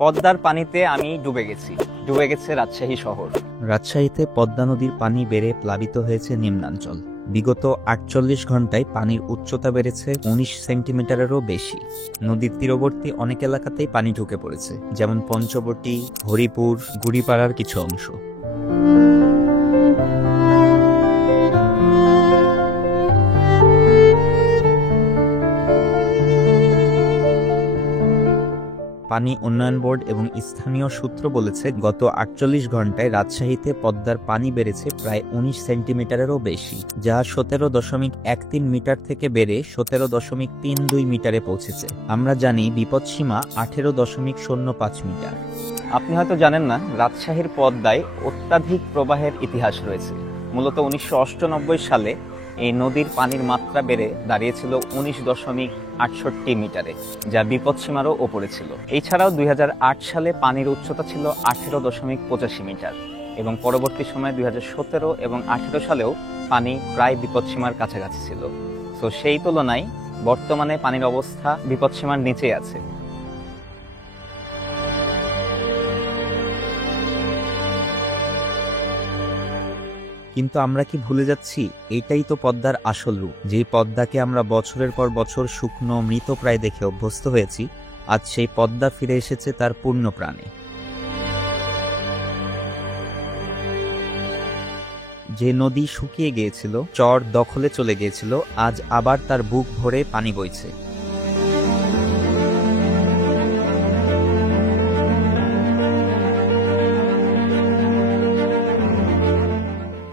পদ্মার পানিতে আমি ডুবে গেছে রাজশাহী শহর। রাজশাহীতে পদ্মা নদীর পানি বেড়ে প্লাবিত হয়েছে নিম্নাঞ্চল। বিগত ৪৮ ঘন্টায় পানির উচ্চতা বেড়েছে ১৯ সেন্টিমিটারেরও বেশি। নদীর তীরবর্তী অনেক এলাকাতেই পানি ঢুকে পড়েছে, যেমন পঞ্চবটি, হরিপুর, গুড়িপাড়ার কিছু অংশ। পানি উন্নয়ন বোর্ড এবং স্থানীয় সূত্র বলেছে, গত ৪৮ ঘন্টায় রাজশাহীতে পদ্মার পানি বেড়েছে প্রায় ১৯ সেন্টিমিটারেরও বেশি, যা ১৭.১৩ মিটার থেকে বেড়ে ১৭.৩২ মিটারে পৌঁছেছে। আমরা জানি বিপদসীমা ১৮.০৫ মিটার। আপনি হয়তো জানেন না, রাজশাহীর পদ্মায় অত্যাধিক প্রবাহের ইতিহাস রয়েছে। মূলত ১৯৯৮ সালে এই নদীর পানির মাত্রা বেড়ে দাঁড়িয়েছিল ১৯.৬৮ মিটারে, যা বিপদসীমারও ওপরে ছিল। এছাড়াও ২০০৮ সালে পানির উচ্চতা ছিল ১৮.৮৫ মিটার এবং পরবর্তী সময়ে ২০১৭ এবং ২০১৮ সালেও পানি প্রায় বিপদসীমার কাছাকাছি ছিল। তো সেই তুলনায় বর্তমানে পানির অবস্থা বিপদসীমার নিচেই আছে। কিন্তু আমরা কি ভুলে যাচ্ছি, এটাই তো পদ্মার আসল রূপ। যেই পদ্মাকে আমরা বছরের পর বছর শুকনো মৃতপ্রায় দেখে অভ্যস্ত হয়েছি, আজ সেই পদ্মা ফিরে এসেছে তার পূর্ণ প্রাণে। যে নদী শুকিয়ে গিয়েছিল, চর দখলে চলে গিয়েছিল, আজ আবার তার বুক ভরে পানি বইছে।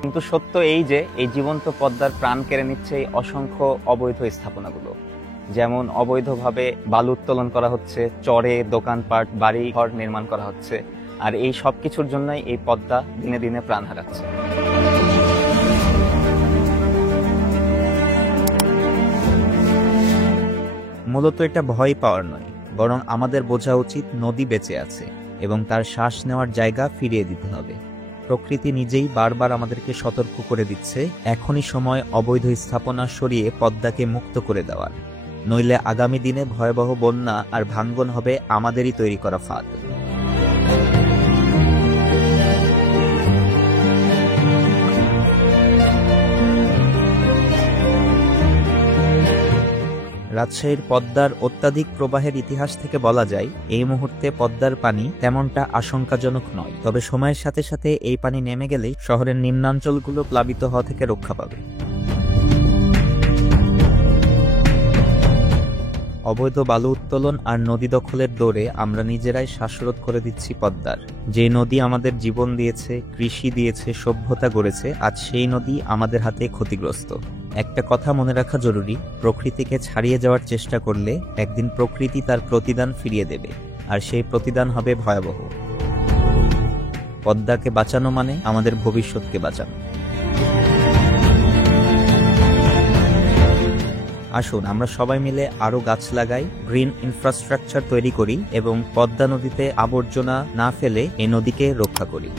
কিন্তু সত্য এই যে এই জীবন্ত পদ্মার প্রাণ কেড়ে নিচ্ছে এই অসংখ্য অবৈধ স্থাপনাগুলো। যেমন অবৈধভাবে বালু উত্তোলন করা হচ্ছে, চরে দোকানপাট, বাড়ি ঘর নির্মাণ করা হচ্ছে, আর এই সব কিছুর জন্যই এই পদ্মা দিনে দিনে প্রাণ হারাচ্ছে। মূলত এটা ভয় পাওয়ার নয়, বরং আমাদের বোঝা উচিত নদী বেঁচে আছে এবং তার শ্বাস নেওয়ার জায়গা ফিরিয়ে দিতে হবে। প্রকৃতি নিজেই বারবার আমাদেরকে সতর্ক করে দিচ্ছে, এখনই সময় অবৈধ স্থাপনা সরিয়ে পদ্মাকে মুক্ত করে দেওয়ার, নইলে আগামী দিনে ভয়াবহ বন্যা আর ভাঙ্গন হবে আমাদেরই তৈরি করা ফাঁদ। রাজশাহীর পদ্মার অত্যাধিক প্রবাহের ইতিহাস থেকে বলা যায়, এই মুহূর্তে পদ্মার পানি তেমনটা আশঙ্কাজনক নয়। তবে সময়ের সাথে সাথে এই পানি নেমে গেলেই শহরের নিম্নাঞ্চলগুলো প্লাবিত হওয়া থেকে রক্ষা পাবে। অবৈধ বালু উত্তোলন আর নদী দখলের দৌড়ে আমরা নিজেরাই শ্বাসরোধ করে দিচ্ছি পদ্মার। যে নদী আমাদের জীবন দিয়েছে, কৃষি দিয়েছে, সভ্যতা গড়েছে, আজ সেই নদী আমাদের হাতে ক্ষতিগ্রস্ত। একটা কথা মনে রাখা জরুরি, প্রকৃতিকে ছাড়িয়ে যাওয়ার চেষ্টা করলে একদিন প্রকৃতি তার প্রতিদান ফিরিয়ে দেবে, আর সেই প্রতিদান হবে ভয়াবহ। পদ্মাকে বাঁচানো মানে আমাদের ভবিষ্যৎকে বাঁচানো। আসুন আমরা সবাই মিলে আরো গাছ লাগাই, গ্রিন ইনফ্রাস্ট্রাকচার তৈরি করি এবং পদ্মা নদীতে আবর্জনা না ফেলে এই নদীকে রক্ষা করি।